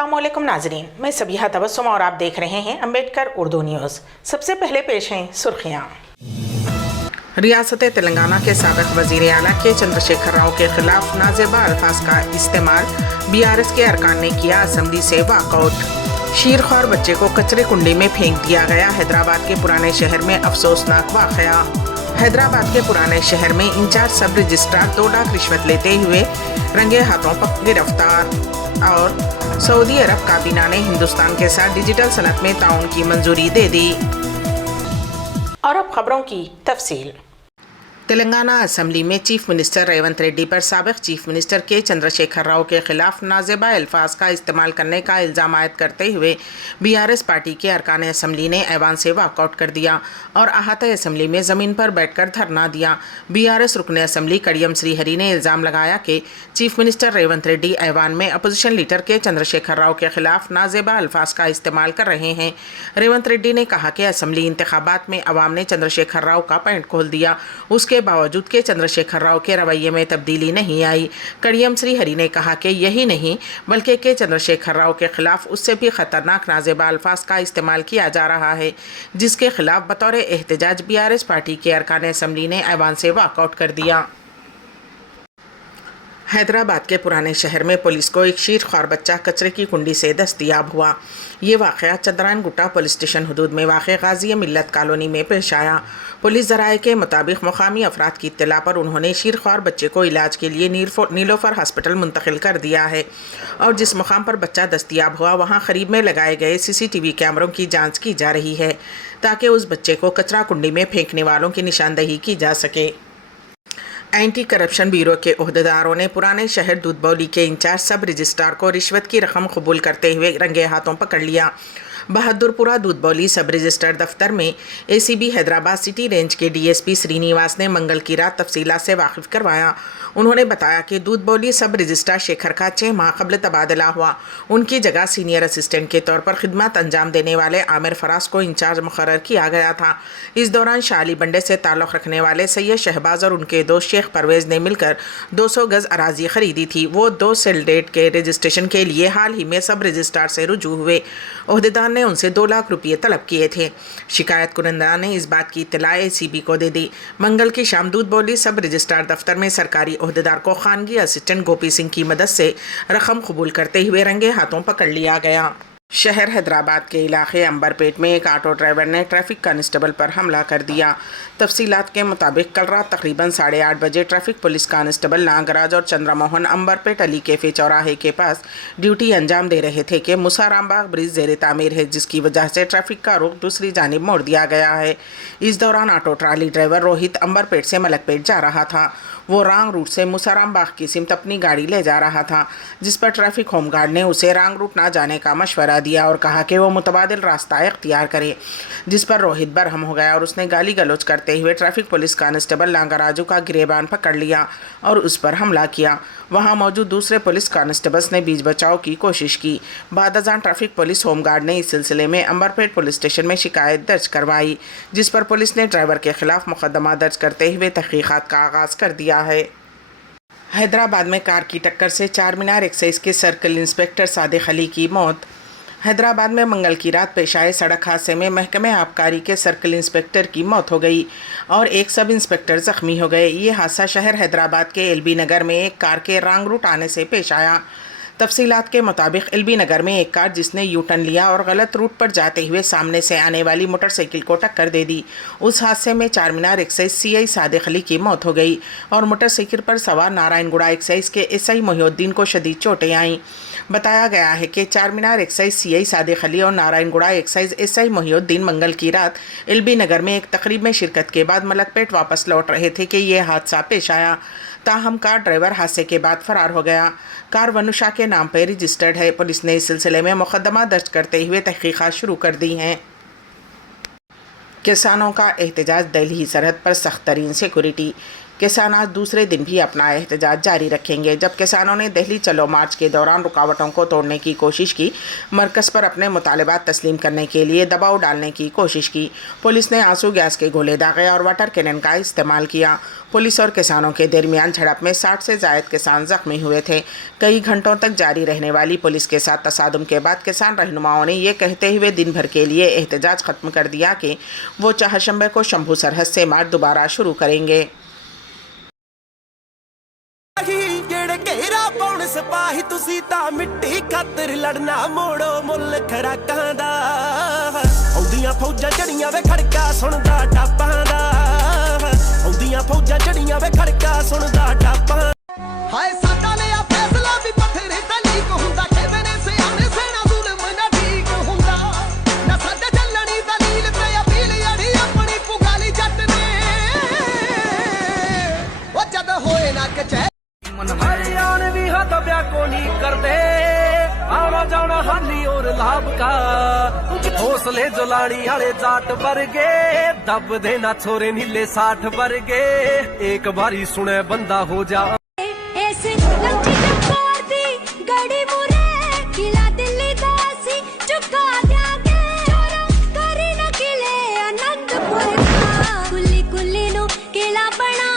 अस्सलाम वालेकुम नाजरीन, मैं सबिहा तबस्सुम और आप देख रहे हैं अम्बेडकर उर्दू न्यूज़। सबसे पहले पेश हैं सुर्खियाँ। रियासत तेलंगाना के साबिक़ वज़ीर आला के चंद्रशेखर राव के खिलाफ नाजेबा अल्फाज का इस्तेमाल, बीआरएस के अरकान ने किया असम्बली से वॉकआउट। शीरख्वार बच्चे को कचरे कुंडी में फेंक दिया गया। हैदराबाद के पुराने शहर में अफसोसनाक वाक़या। हैदराबाद के पुराने शहर में इंचार्ज सब रजिस्ट्रार 2 लाख रिश्वत लेते हुए रंगे हाथों गिरफ्तार। और सऊदी अरब काबीना ने हिंदुस्तान के साथ डिजिटल सनत में ताउन की मंजूरी दे दी। और अब खबरों की तफसील। तेलंगाना असम्बली में चीफ मिनिस्टर रेवंत रेड्डी पर साबिक़ चीफ मिनिस्टर के चंद्रशेखर राव के खिलाफ नाजेबा अल्फाज का इस्तेमाल करने का इल्ज़ाम आयद करते हुए बीआरएस पार्टी के अरकान असम्बली ने ऐवान से वॉकआउट कर दिया और अहाता असम्बली में ज़मीन पर बैठकर धरना दिया। बीआरएस रुकन असम्बली कड़ियम श्रीहरि ने इल्ज़ाम लगाया कि चीफ मिनिस्टर रेवंत रेड्डी ऐवान में अपोजिशन लीडर के चंद्रशेखर राव के खिलाफ नाजेबा अल्फाज का इस्तेमाल कर रहे हैं। रेवंत रेड्डी ने कहा कि असम्बली इंतखाबात में अवाम ने चंद्रशेखर राव का पैंट खोल दिया, उसके बावजूद के चंद्रशेखर राव के रवैये में तब्दीली नहीं आई। कड़ियम श्रीहरि ने कहा कि यही नहीं बल्कि के चंद्रशेखर राव के खिलाफ उससे भी खतरनाक नाजेबा अल्फाज का इस्तेमाल किया जा रहा है, जिसके खिलाफ बतौर एहतजाज बीआरएस पार्टी के अरकान असम्बली ने ऐवान से वॉकआउट कर दिया। हैदराबाद के पुराने शहर में पुलिस को एक शीरख्वार बच्चा कचरे की कुंडी से दस्तयाब हुआ। ये वाक़या चंद्रायन गुट्टा पुलिस स्टेशन हदूद में वाक़ गाज़ी मिल्लत कॉलोनी में पेश आया। पुलिस ज़राए के मुताबिक मुकामी अफराद की इत्तला पर उन्होंने शीरख्वार बच्चे को इलाज के लिए नीलोफर हॉस्पिटल मुंतकिल कर दिया है और जिस मुकाम पर बच्चा दस्तयाब हुआ वहाँ करीब में लगाए गए CCTV कैमरों की जाँच की जा रही है ताकि उस बच्चे को कचरा कुंडी में फेंकने वालों की निशानदही की जा सके। एंटी करप्शन ब्यूरो के ओहदेदारों ने पुराने शहर दूधबौली के इंचार्ज सब रजिस्ट्रार को रिश्वत की रकम कबूल करते हुए रंगे हाथों पकड़ लिया। बहादुरपुरा दूधबौली सब रजिस्टर दफ्तर में ACB हैदराबाद सिटी रेंज के DSP श्रीनिवास ने मंगल की रात तफसीलात से वाकिफ करवाया। उन्होंने बताया कि दूधबौली सब रजिस्ट्रार शेखर का 6 माह कबल तबादला हुआ। उनकी जगह सीनियर असिस्टेंट के तौर पर खिदमत अंजाम देने वाले आमिर फराज को इंचार्ज मुकर्रर किया गया था। इस दौरान शाली बंडे से ताल्लुक़ रखने वाले सैयद शहबाज और उनके दोस्त शेख परवेज़ ने मिलकर 200 गज़ अराजी खरीदी थी। वो 2 सेल डेट के रजिस्ट्रेशन के लिए हाल ही में सब रजिस्ट्रार से रुजू हुए। ओहदेदार ने उनसे 2 लाख रुपये तलब किए थे। शिकायत कुनंदा ने इस बात की इत्तला ACB को दे दी। मंगल की शाम दूधबौली सब रजिस्ट्रार दफ्तर में सरकारी ओहदेदार को खानगी असिस्टेंट गोपी सिंह की मदद से रकम कबूल करते हुए रंगे हाथों पकड़ लिया गया। शहर हैदराबाद के इलाके अंबरपेट में एक ऑटो ड्राइवर ने ट्रैफिक कांस्टेबल पर हमला कर दिया। तफसीलात के मुताबिक कल रात तकरीबन 8:30 बजे ट्रैफिक पुलिस कांस्टेबल नागराज और चंद्रमोहन अंबरपेट अली कैफे चौराहे के पास ड्यूटी अंजाम दे रहे थे कि मुसारामबाग ब्रिज ज़ेर तामीर है, जिसकी वजह से ट्रैफिक का रुख दूसरी जानिब मोड़ दिया गया है। इस दौरान auto trolley driver Rohit Amberpet से मलकपेट जा रहा था। वो रॉन्ग रूट से मुसारामबाग की सिमत अपनी गाड़ी ले जा रहा था, जिस पर ट्रैफिक होमगार्ड ने उसे रॉन्ग रूट ना जाने का मशवरा दिया और कहा कि वो मुतबादिल रास्ता इख्तियार करे, जिस पर रोहित बरहम हो गया और उसने गाली गलौज करते हुए ट्रैफिक पुलिस कांस्टेबल नागराजू का गिरेबान पकड़ लिया और उस पर हमला किया। वहां मौजूद दूसरे पुलिस कांस्टेबल्स ने बीच बचाव की कोशिश की। बाद अज़ान ट्रैफिक पुलिस होमगार्ड ने इस सिलसिले में अंबरपेट पुलिस स्टेशन में शिकायत दर्ज करवाई, जिस पर पुलिस ने ड्राइवर के खिलाफ मुकदमा दर्ज करते हुए तहकीकात का आगाज़ कर दिया है। हैदराबाद में कार की टक्कर से चार मीनार एक्साइज के सर्कल इंस्पेक्टर सादिक अली की मौत। हैदराबाद में मंगल की रात पेश आए सड़क हादसे में महकमे आबकारी के सर्कल इंस्पेक्टर की मौत हो गई और एक सब इंस्पेक्टर ज़ख्मी हो गए। ये हादसा शहर हैदराबाद के LB नगर में एक कार के रॉन्ग रूट आने से पेश आया। तफसीलात के मुताबिक LB नगर में एक कार जिसने यू टर्न लिया और गलत रूट पर जाते हुए सामने से आने वाली मोटरसाइकिल को टक्कर दे दी। उस हादसे में चार मीनार एक्साइज CI सादिक अली की मौत हो गई और मोटरसाइकिल पर सवार नारायणगुड़ा एक्साइज के SI मोहिउद्दीन को शदीद चोटें आईं। बताया गया है कि चार मीनार एक्साइज CI सादिक अली और नारायणगुड़ा एक्साइज SI मोहिउद्दीन मंगल की रात LB नगर में एक तकरीब में शिरकत के बाद मलकपेट वापस लौट रहे थे कि ये हादसा पेश आया। ताहम कार ड्राइवर हादसे के बाद फरार हो गया। कार वनुषा के नाम पर रजिस्टर्ड है। पुलिस ने इस सिलसिले में मुकदमा दर्ज करते हुए तहकीकात शुरू कर दी हैं। किसानों का एहतजाज, दिल्ली सरहद पर सख्त तरीन सिक्योरिटी। किसान आज दूसरे दिन भी अपना एहतजाज जारी रखेंगे। जब किसानों ने दिल्ली चलो मार्च के दौरान रुकावटों को तोड़ने की कोशिश की, मरकज़ पर अपने मुतालबात तस्लीम करने के लिए दबाव डालने की कोशिश की, पुलिस ने आंसू गैस के गोले दागे और वाटर कैनन का इस्तेमाल किया। पुलिस और किसानों के दरमियान झड़प में 60 से ज़ायद किसान जख्मी हुए थे। कई घंटों तक जारी रहने वाली पुलिस के साथ तसादुम के बाद किसान रहनुमाओं ने ये कहते हुए दिन भर के लिए एहतजाज ख़त्म कर दिया कि वो चहारशंबे को शंभू सरहद से मार्च दोबारा शुरू करेंगे। ਸਿਪਾਹੀ ਤੁਸੀਂ ਤਾਂ ਮਿੱਟੀ ਖਾਤਰ ਲੜਨਾ ਮੋੜੋ ਮੁੱਲ ਖਰਾਕਾਂ ਦਾ ਆਉਂਦੀਆਂ ਫੌਜਾਂ ਜੜੀਆਂ ਵੇ ਖੜਕਾ ਸੁਣਦਾ ਟਾਪਾਂ ਦਾ ਆਉਂਦੀਆਂ ਫੌਜਾਂ ਜੜੀਆਂ ਵੇ ਖੜਕਾ ਸੁਣਦਾ ਟਾਪਾਂ ਹਾਏ ਸਾਡਾ ਲਿਆ ਫੈਸਲਾ ਵੀ ਪੱਥਰੇ ਤੇ ਲੀਕ ਹੁੰਦਾ ਕਹਿੰਦੇ ਨੇ ਸਿਆਣੇ ਸੈਣਾ ਜ਼ੁਲਮ ਨਾ ਠੀਕ ਹੁੰਦਾ ਨਾ ਸਾਡੇ ਚੱਲਣੀ ਦਲੀਲ ਤੇ ਅਪੀਲ ਅੜੀ ਆਪਣੀ ਪੁਗਾਲੀ ਜੱਟ ਨੇ ਉਹ ਜਦ ਹੋਏ ਨਾ ਕਚੈ हरियाण भी हाथ ब्याको नहीं करते आना जाना हाली और लाभ का हौसले जलानी वाले जाट वर्गे दब देना छोरे नीले 60 वर्गे एक बारी सुने बंदा हो जा ऐसे गड़ी मुरे किला दिल्ली दासी चुका देंगे चोरा करी न किले आनंदपुर का कुल्ली कुल्ली नो किला बना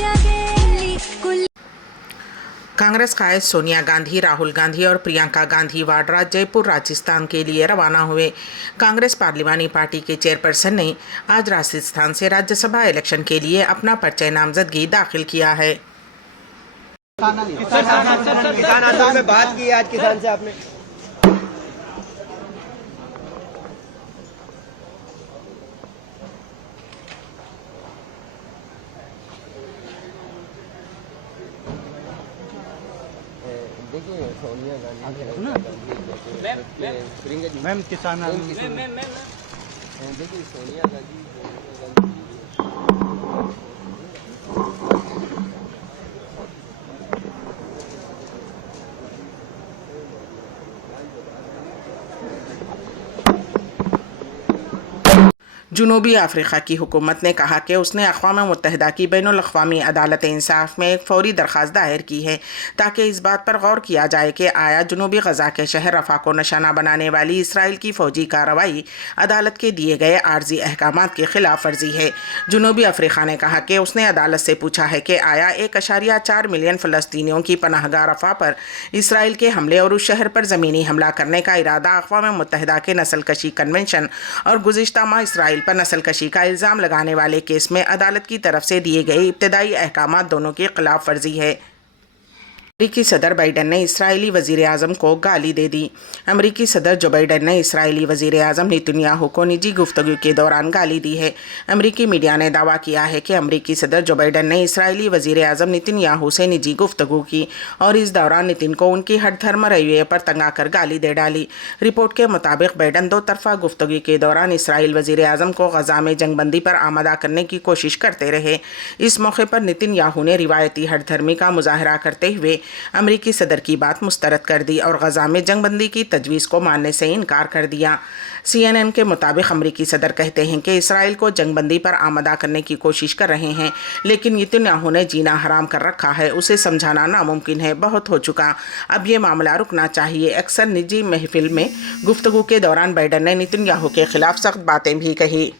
देंगे कुल्ली। कांग्रेस कायद सोनिया गांधी, राहुल गांधी और प्रियंका गांधी वाड्रा जयपुर राजस्थान के लिए रवाना हुए। कांग्रेस पार्लिमानी पार्टी के चेयरपर्सन ने आज राजस्थान से राज्यसभा इलेक्शन के लिए अपना पर्चा नामजदगी दाखिल किया है। किसान आंदोलन में बात की आज किसान से आपने? देखिए सोनिया गांधी मैम किसान देखिए सोनिया गांधी जनूबी अफ्रीका की हुकूमत ने कहा कि उसने अक़वाम मुत्तहिदा की बैनुल अक़वामी अदालत इंसाफ में एक फ़ौरी दरख्वास्त दायर की है ताकि इस बात पर गौर किया जाए कि आया जनूबी गज़ा के शहर रफ़ा को निशाना बनाने वाली इसराइल की फ़ौजी कार्रवाई अदालत के दिए गए आर्जी अहकामात की खिलाफ वर्जी है। जनूबी अफ्रीका ने कहा कि उसने अदालत से पूछा है कि आया 1.4 मिलियन फ़लस्तीनियों की पनाहगाह रफ़ा पर इसराइल के हमले और उस शहर पर ज़मीनी हमला करने का इरादा अक़वाम मुत्तहिदा के नस्लकशी कन्वेंशन और गुज़िश्ता माह इसराइल पर नस्लकशी का इल्ज़ाम लगाने वाले केस में अदालत की तरफ से दिए गए इब्तदाई अहकामात दोनों की खिलाफ वर्जी है। अमरीकी सदर बाइडन ने इसराइली वज़ीर आज़म को गाली दे दी। अमरीकी सदर जो बाइडन ने इसराइली वज़ीर आज़म नेतन्याहू को निजी गुफ्तगू के दौरान गाली दी है। अमरीकी मीडिया ने दावा किया है कि अमरीकी सदर जो बाइडन ने इसराइली वज़ीर आज़म नेतन्याहू से निजी गुफ्तगू की और इस दौरान नितिन को उनकी हठधर्म रवैये पर तंगा कर गाली दे डाली। रिपोर्ट के मुताबिक बाइडन दो तरफा गुफ्तगू के दौरान इसराइल वज़ीर आज़म को गज़ा में जंगबंदी पर आमादा करने की कोशिश करते रहे। इस मौके पर नेतन्याहू ने रिवायती हठधर्मी का मुजाहरा करते हुए अमरीकी सदर की बात मुस्तरद कर दी और गज़ा में जंगबंदी की तजवीज़ को मानने से इनकार कर दिया। CNN के मुताबिक अमरीकी सदर कहते हैं कि इसराइल को जंगबंदी पर आमादा करने की कोशिश कर रहे हैं, लेकिन नेतन्याहू ने जीना हराम कर रखा है, उसे समझाना नामुमकिन है, बहुत हो चुका, अब ये मामला रुकना चाहिए। अक्सर निजी महफिल में गुफ्तगू के दौरान बाइडन ने नेतन्याहू के खिलाफ सख्त बातें भी कही।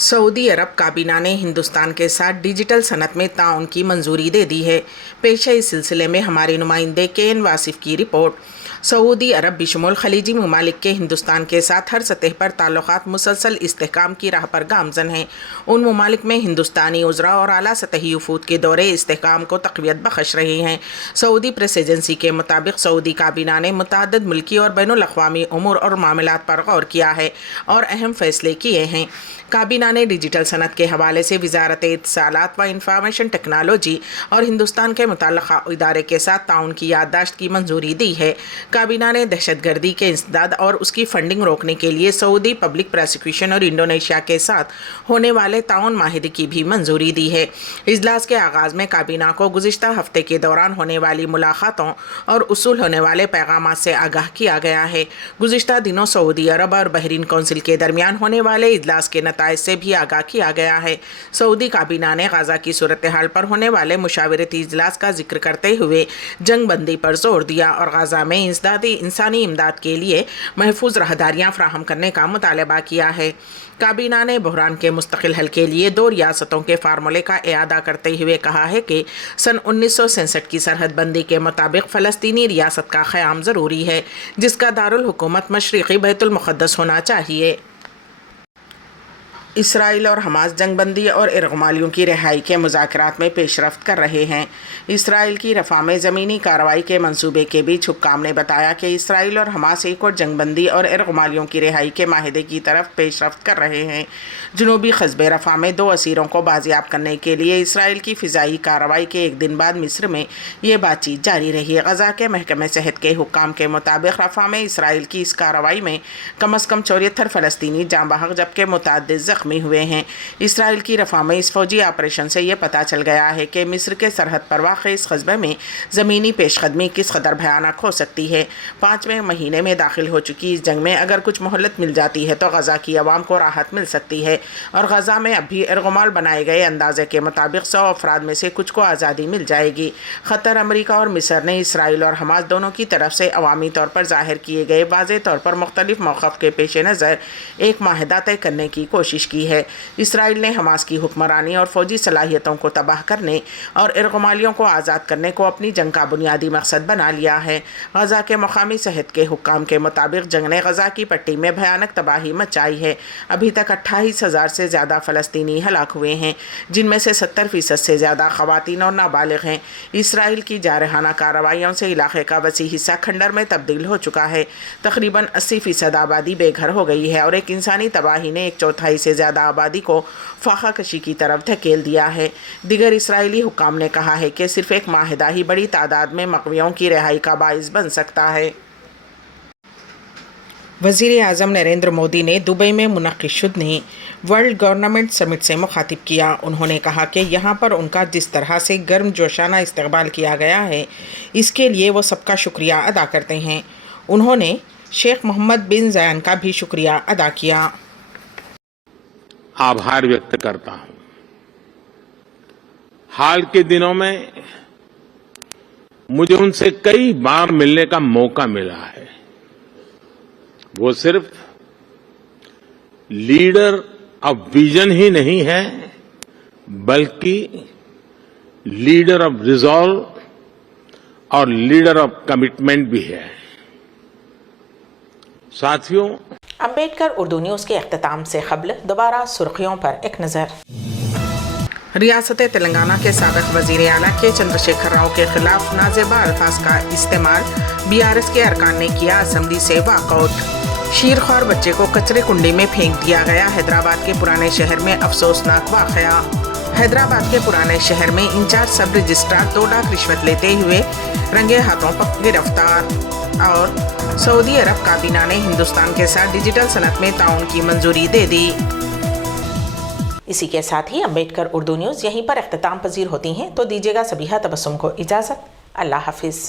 सऊदी अरब काबीना ने हिंदुस्तान के साथ डिजिटल सनत में ताउन की मंजूरी दे दी है। पेश है इस सिलसिले में हमारे नुमाइंदे KN वासिफ की रिपोर्ट। सऊदी अरब बिशमोल खलीजी ममालिक के हिंदुस्तान के साथ हर सतह पर ताल्लुकात मुसलसल इस्तेहकाम की राह पर गामजन हैं। उन ममालिक में हिंदुस्तानी उज़रा और आला सतही वफूद के दौरे इस्तेहकाम को तक़वियत बख्श रहे हैं। सऊदी प्रेस एजेंसी के मुताबिक सऊदी काबीना ने मुतअद्दिद मुल्की और बैनुल अक़वामी उमूर और मामलात पर गौर किया है और अहम फैसले किए हैं। काबीना ने डिजिटल सनत के हवाले से वज़ारत इत्तिसालात व इंफॉर्मेशन टेक्नोलॉजी और हिंदुस्तान के मुतल्लिक़ा इदारे के साथ ताउन की याददाश्त की मंजूरी दी है। काबीना ने दहशतगर्दी के इंसदाद और उसकी फंडिंग रोकने के लिए सऊदी पब्लिक प्रोसिक्यूशन और इंडोनेशिया के साथ होने वाले ताउन माहिदे की भी मंजूरी दी है। इजलास के आगाज़ में काबीना को गुज़िश्ता हफ्ते के दौरान होने वाली मुलाकातों और उसूल होने वाले पैगामात से आगाह किया गया है। गुज़िश्ता दिनों सऊदी अरब और बहरीन कौंसिल के दरमियान होने वाले इजलास के नताइज से भी आगाह किया गया है। सऊदी काबीना ने गाज़ा की सूरत हाल पर होने वाले मुशावरती इजलास का जिक्र करते हुए जंग बंदी पर जोर दिया और गाज़ा में इंसानी इमदाद के लिए महफूज राहदारियाँ फ्राहम करने का मुतालबा किया है। काबीना ने बहरान के मुस्तकिल हल के लिए 2 रियासतों के फार्मूले का इआदा करते हुए कहा है कि सन 1967 की सरहद बंदी के मुताबिक फ़लस्तीनी रियासत का क़याम ज़रूरी है, जिसका दारुल हुकूमत मशरिक़ी बैतुल मुक़द्दस होना चाहिए। इसराइल और हमास जंगबंदी और इरगमालियों की रिहाई के मुज़ाकरात में पेशरफ्त कर रहे हैं। इसराइल की रफ़ा में ज़मीनी कार्रवाई के मंसूबे के बीच हुक्काम ने बताया कि इसराइल और हमास एक और जंगबंदी और इरगमालियों की रिहाई के माहिदे की तरफ पेशरफ्त कर रहे हैं। जनूबी क़स्बे रफ़ा में 2 असीरों को बाजियाब करने के लिए इसराइल की फ़िज़ाई कार्रवाई के एक दिन बाद मिस्र में ये बातचीत जारी रही। गज़ा के महकमे सेहत के हुक्काम के मुताबिक रफ़ा में इसराइल की इस कार्रवाई में कम अज़ कम 74 फ़लस्तीनी जाँ बहक जबकि मुतअद्दिद ज़ख्मी हुए हैं। इसराइल की रफ़ा में इस फौजी ऑपरेशन से ये पता चल गया है कि मिस्र के सरहद पर वाक़े इस कस्बे में ज़मीनी पेशकदमी किस कदर भयानक हो सकती है। 5वें महीने में दाखिल हो चुकी इस जंग में अगर कुछ मोहलत मिल जाती है तो गज़ा की आवाम को राहत मिल सकती है और गज़ा में अब भी इरगमाल बनाए गए अंदाजे के मुताबिक 100 अफराद में से कुछ को आज़ादी मिल जाएगी। क़तर, अमरीका और मिस्र ने इसराइल और हमास दोनों की तरफ से अवामी तौर पर ज़ाहिर किए गए वाज़े तौर पर मुख्तलिफ मौक़िफ़ के पेश नज़र एक माहिदा तय करने की कोशिश की है। इसराइल ने हमास की हुक्मरानी और फ़ौजी सलाहियतों को तबाह करने और इरगमालियों को आज़ाद करने को अपनी जंग का बुनियादी मकसद बना लिया है। गज़ा के मकामी सेहत के हुक्काम के मुताबिक जंग ने गज़ा की पट्टी में भयानक तबाही मचाई है। अभी तक 28,000 से ज़्यादा फ़लस्तीनी हलाक हुए हैं, जिनमें से 70% से ज़्यादा ख़वातीन और नाबालिग हैं। इसराइल की जारहाना कार्रवाइयों से इलाके का वसी हिस्सा खंडर में तब्दील हो चुका है। तकरीबन 80% आबादी बेघर हो गई है और एक इंसानी तबाही ने 1/4 से ज़्यादा आबादी को फाका कशी की तरफ धकेल दिया है। दिगर इसराइली हुक्काम ने कहा है कि सिर्फ एक माहिदा ही बड़ी तादाद में मक़वियों की रिहाई का बाइस बन सकता है। वज़ीर आज़म नरेंद्र मोदी ने दुबई में मुनक़िद वर्ल्ड गवर्नमेंट समिट से मुखातिब किया। उन्होंने कहा कि यहाँ पर उनका जिस तरह से गर्म जोशाना इस्तकबाल किया गया है, इसके लिए वो सबका शुक्रिया अदा करते हैं। उन्होंने शेख मोहम्मद बिन ज़ायद का भी शुक्रिया अदा किया। आभार व्यक्त करता हूं। हाल के दिनों में मुझे उनसे कई बार मिलने का मौका मिला है। वो सिर्फ लीडर ऑफ विजन ही नहीं है, बल्कि लीडर ऑफ रिजॉल्व और लीडर ऑफ कमिटमेंट भी है। साथियों, अम्बेडकर उर्दू न्यूज़ के अख्ताम से क़ब्ल दोबारा सुर्खियों पर एक नज़र। रियासत तेलंगाना के साबिक़ वज़ीर आला के चंद्रशेखर राव के खिलाफ नाज़ेबा अल्फाज का इस्तेमाल BRS के अरकान ने किया, असम्बली से वॉकआउट। शीरख्वार बच्चे को कचरे कुंडी में फेंक दिया गया, हैदराबाद के पुराने शहर में अफसोसनाक वाक़या। हैदराबाद के पुराने शहर में इंचार्ज सब रजिस्ट्रार 2 लाख रिश्वत लेते हुए रंगे हाथों पर गिरफ्तार। और सऊदी अरब काबीना ने हिंदुस्तान के साथ डिजिटल सनत में ताउन की मंजूरी दे दी। इसी के साथ ही अम्बेडकर उर्दू न्यूज़ यहीं पर इख्तिताम पजीर होती हैं, तो दीजिएगा सबीहा तबस्सुम को इजाज़त। अल्लाह हाफिज़।